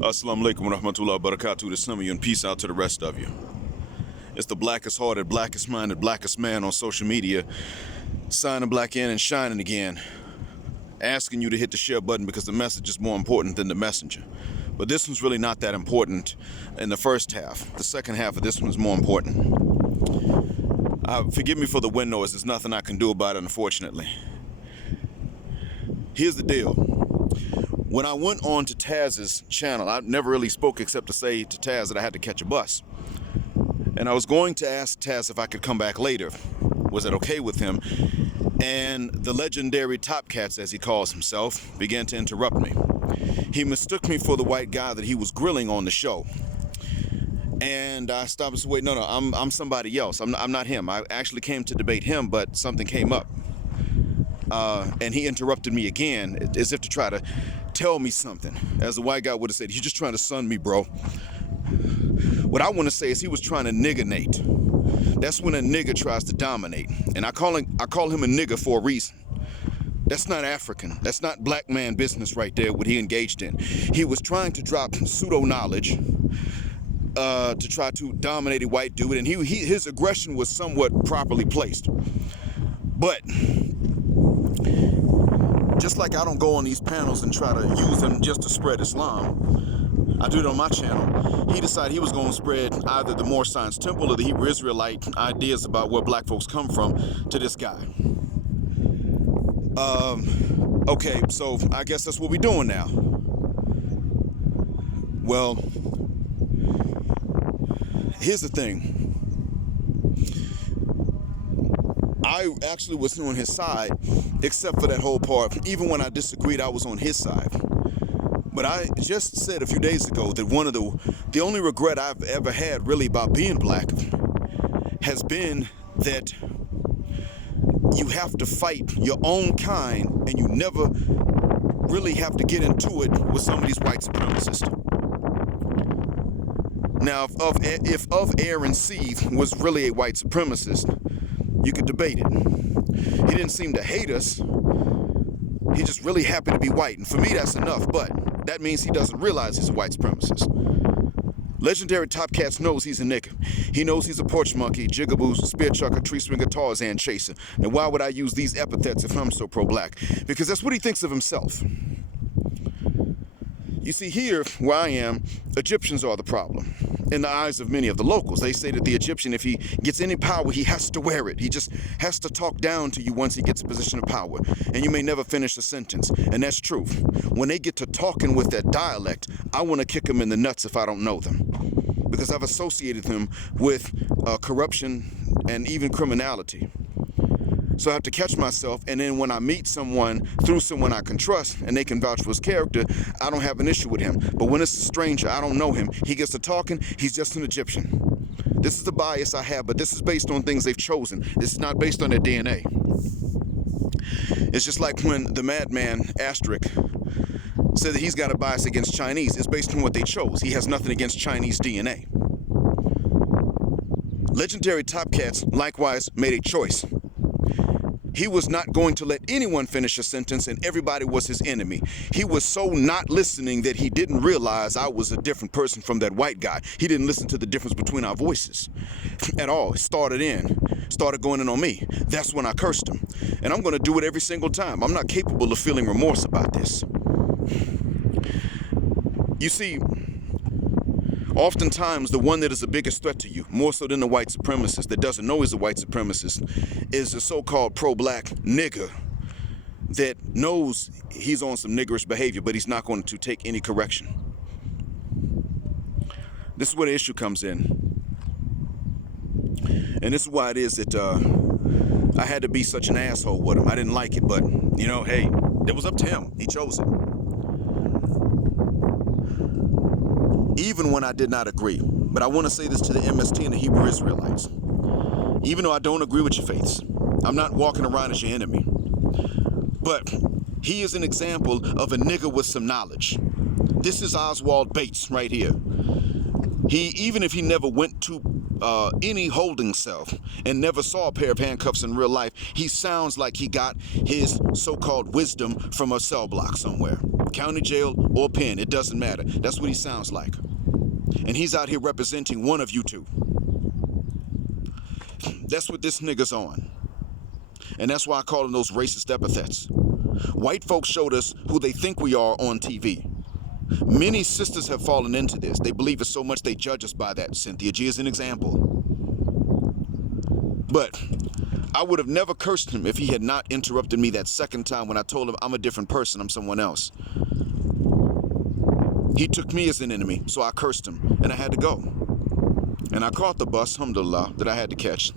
Assalamu alaikum wa rahmatullahi wa barakatuh to some of you, and peace out to the rest of you. It's the blackest hearted, blackest minded, blackest man on social media, signing black in and shining again, asking you to hit the share button because the message is more important than the messenger. But this one's really not that important in the first half. The second half of this one is more important. Forgive me for the wind noise. There's nothing I can do about it, unfortunately. Here's the deal. When I went on to Taz's channel, I never really spoke except to say to Taz that I had to catch a bus. And I was going to ask Taz if I could come back later. Was that okay with him? And the legendary Top Cats, as he calls himself, began to interrupt me. He mistook me for the white guy that he was grilling on the show. And I stopped and said, wait, no, I'm somebody else. I'm not him. I actually came to debate him, but something came up. And he interrupted me again, as if to try to tell me something. As the white guy would have said, he's just trying to sun me, bro. What I want to say is he was trying to nigger-nate. That's when a nigger tries to dominate. And I call him a nigger for a reason. That's not African. That's not black man business right there, what he engaged in. He was trying to drop pseudo-knowledge to try to dominate a white dude, and his aggression was somewhat properly placed. But just like I don't go on these panels and try to use them just to spread Islam, I do it on my channel. He decided he was going to spread either the Moorish Science Temple or the Hebrew Israelite ideas about where black folks come from to this guy. Okay, so I guess that's what we're doing now. Well, here's the thing. I actually was on his side, except for that whole part. Even when I disagreed, I was on his side. But I just said a few days ago that one of the only regret I've ever had really about being black has been that you have to fight your own kind and you never really have to get into it with some of these white supremacists. Now, if of Aaron Seed was really a white supremacist, you could debate it. He didn't seem to hate us. He's just really happy to be white. And for me, that's enough. But that means he doesn't realize he's a white supremacist. Legendary Top Cats knows he's a nigga. He knows he's a porch monkey, jigaboo, spear chucker, tree swinger, Tarzan chaser. Now, why would I use these epithets if I'm so pro-black? Because that's what he thinks of himself. You see, here, where I am, Egyptians are the problem. In the eyes of many of the locals, they say that the Egyptian, if he gets any power, he has to wear it. He just has to talk down to you once he gets a position of power. And you may never finish a sentence. And that's true. When they get to talking with that dialect, I want to kick them in the nuts if I don't know them. Because I've associated them with corruption and even criminality. So I have to catch myself, and then when I meet someone through someone I can trust and they can vouch for his character, I don't have an issue with him. But when it's a stranger, I don't know him, he gets to talking, he's just an Egyptian. This is the bias I have, but this is based on things they've chosen. This is not based on their DNA. It's just like when the madman Asterisk said that he's got a bias against Chinese. It's based on what they chose. He has nothing against Chinese DNA. Legendary Top Cats likewise made a choice. He was not going to let anyone finish a sentence, and everybody was his enemy. He was so not listening that he didn't realize I was a different person from that white guy. He didn't listen to the difference between our voices at all. Started going in on me. That's when I cursed him. And I'm going to do it every single time. I'm not capable of feeling remorse about this. You see, oftentimes, the one that is the biggest threat to you, more so than the white supremacist that doesn't know he's a white supremacist, is the so-called pro-black nigger that knows he's on some niggerish behavior, but he's not going to take any correction. This is where the issue comes in. And this is why it is that I had to be such an asshole with him. I didn't like it, but, you know, hey, it was up to him. He chose it. Even when I did not agree. But I want to say this to the MST and the Hebrew Israelites. Even though I don't agree with your faiths, I'm not walking around as your enemy. But he is an example of a nigger with some knowledge. This is Oswald Bates right here. Even if he never went to any holding cell and never saw a pair of handcuffs in real life, he sounds like he got his so-called wisdom from a cell block somewhere. County jail or pen, it doesn't matter. That's what he sounds like. And he's out here representing one of you two. That's what this nigga's on. And that's why I call him those racist epithets. White folks showed us who they think we are on TV. Many sisters have fallen into this. They believe it so much they judge us by that. Cynthia G is an example. But I would have never cursed him if he had not interrupted me that second time when I told him I'm a different person, I'm someone else. He took me as an enemy, so I cursed him, and I had to go. And I caught the bus, alhamdulillah, that I had to catch.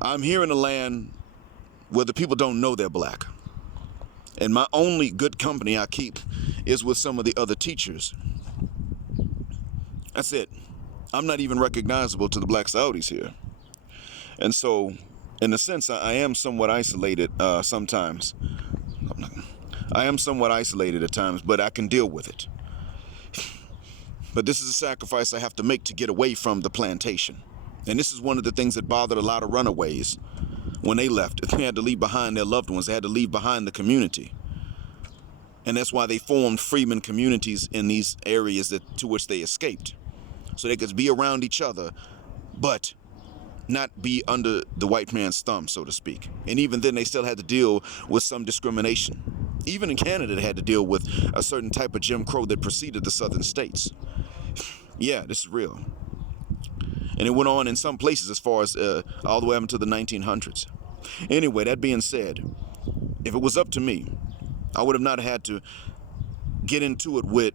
I'm here in a land where the people don't know they're black. And my only good company I keep is with some of the other teachers. That's it. I'm not even recognizable to the black Saudis here. And so, in a sense, I am somewhat isolated sometimes. I am somewhat isolated at times, but I can deal with it. But this is a sacrifice I have to make to get away from the plantation. And this is one of the things that bothered a lot of runaways when they left. They had to leave behind their loved ones. They had to leave behind the community. And that's why they formed freedmen communities in these areas to which they escaped. So they could be around each other, but not be under the white man's thumb, so to speak. And even then, they still had to deal with some discrimination. Even in Canada, they had to deal with a certain type of Jim Crow that preceded the southern states. Yeah, this is real. And it went on in some places as far as all the way up into the 1900s. Anyway, that being said, if it was up to me, I would have not had to get into it with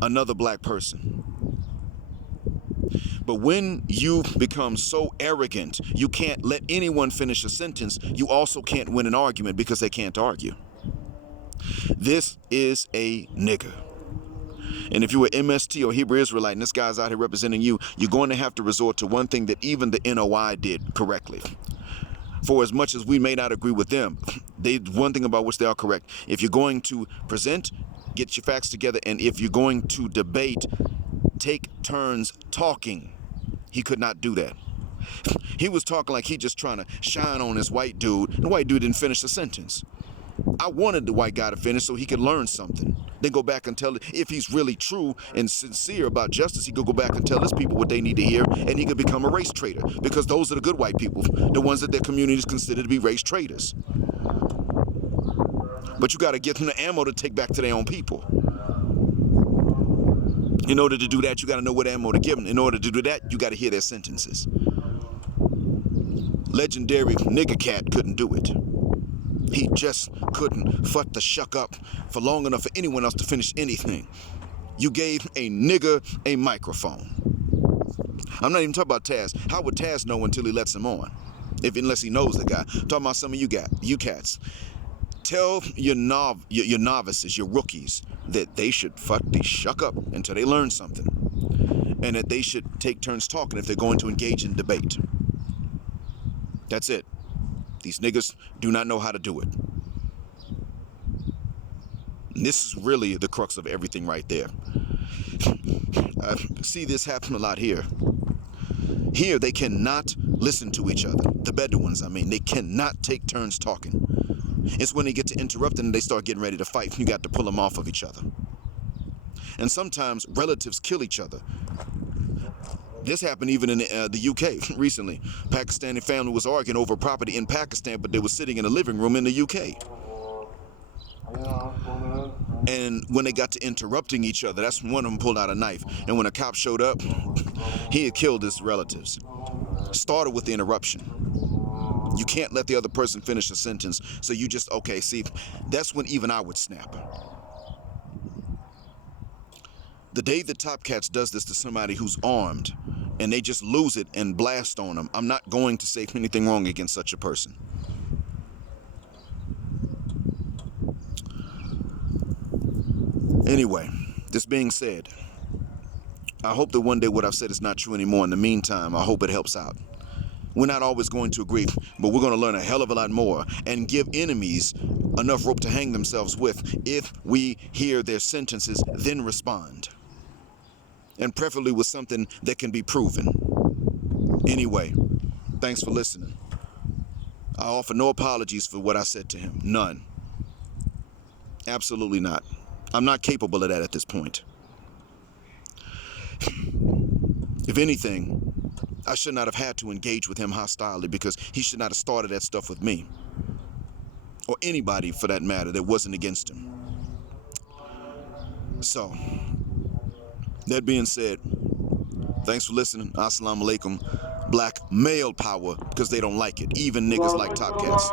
another black person. But when you become so arrogant, you can't let anyone finish a sentence, you also can't win an argument because they can't argue. This is a nigger. And if you were MST or Hebrew Israelite and this guy's out here representing you, you're going to have to resort to one thing that even the NOI did correctly. For as much as we may not agree with them, one thing about which they are correct. If you're going to present, get your facts together, and if you're going to debate, take turns talking. He could not do that. He was talking like he just trying to shine on this white dude. The white dude didn't finish the sentence. I wanted the white guy to finish so he could learn something. Then go back and tell it. If he's really true and sincere about justice, he could go back and tell his people what they need to hear, and he could become a race traitor. Because those are the good white people, the ones that their communities consider to be race traitors. But you got to get them the ammo to take back to their own people. In order to do that, you got to know what ammo to give them. In order to do that, you got to hear their sentences. Legendary nigger cat couldn't do it. He just couldn't fuck the shuck up for long enough for anyone else to finish anything. You gave a nigger a microphone. I'm not even talking about Taz. How would Taz know until he lets him on? Unless he knows the guy. I'm talking about some of you cats. Tell your novices, your rookies, that they should fuck the shuck up until they learn something. And that they should take turns talking if they're going to engage in debate. That's it. These niggas do not know how to do it. And this is really the crux of everything right there. I see this happen a lot here. Here, they cannot listen to each other. The Bedouins, I mean, they cannot take turns talking. It's when they get to interrupting and they start getting ready to fight. You got to pull them off of each other. And sometimes relatives kill each other. This happened even in the UK recently. Pakistani family was arguing over property in Pakistan, but they were sitting in a living room in the UK. And when they got to interrupting each other, that's when one of them pulled out a knife. And when a cop showed up, he had killed his relatives. Started with the interruption. You can't let the other person finish a sentence, so you just, okay, see, that's when even I would snap. The day that Top Cats does this to somebody who's armed, and they just lose it and blast on them, I'm not going to say anything wrong against such a person. Anyway, this being said, I hope that one day what I've said is not true anymore. In the meantime, I hope it helps out. We're not always going to agree, but we're going to learn a hell of a lot more and give enemies enough rope to hang themselves with if we hear their sentences, then respond. And preferably with something that can be proven. Anyway, thanks for listening. I offer no apologies for what I said to him. None. Absolutely not. I'm not capable of that at this point. If anything, I should not have had to engage with him hostilely, because he should not have started that stuff with me. Or anybody, for that matter, that wasn't against him. So, that being said, thanks for listening. Assalamu alaikum. Black male power, because they don't like it. Even niggas like Top Cats.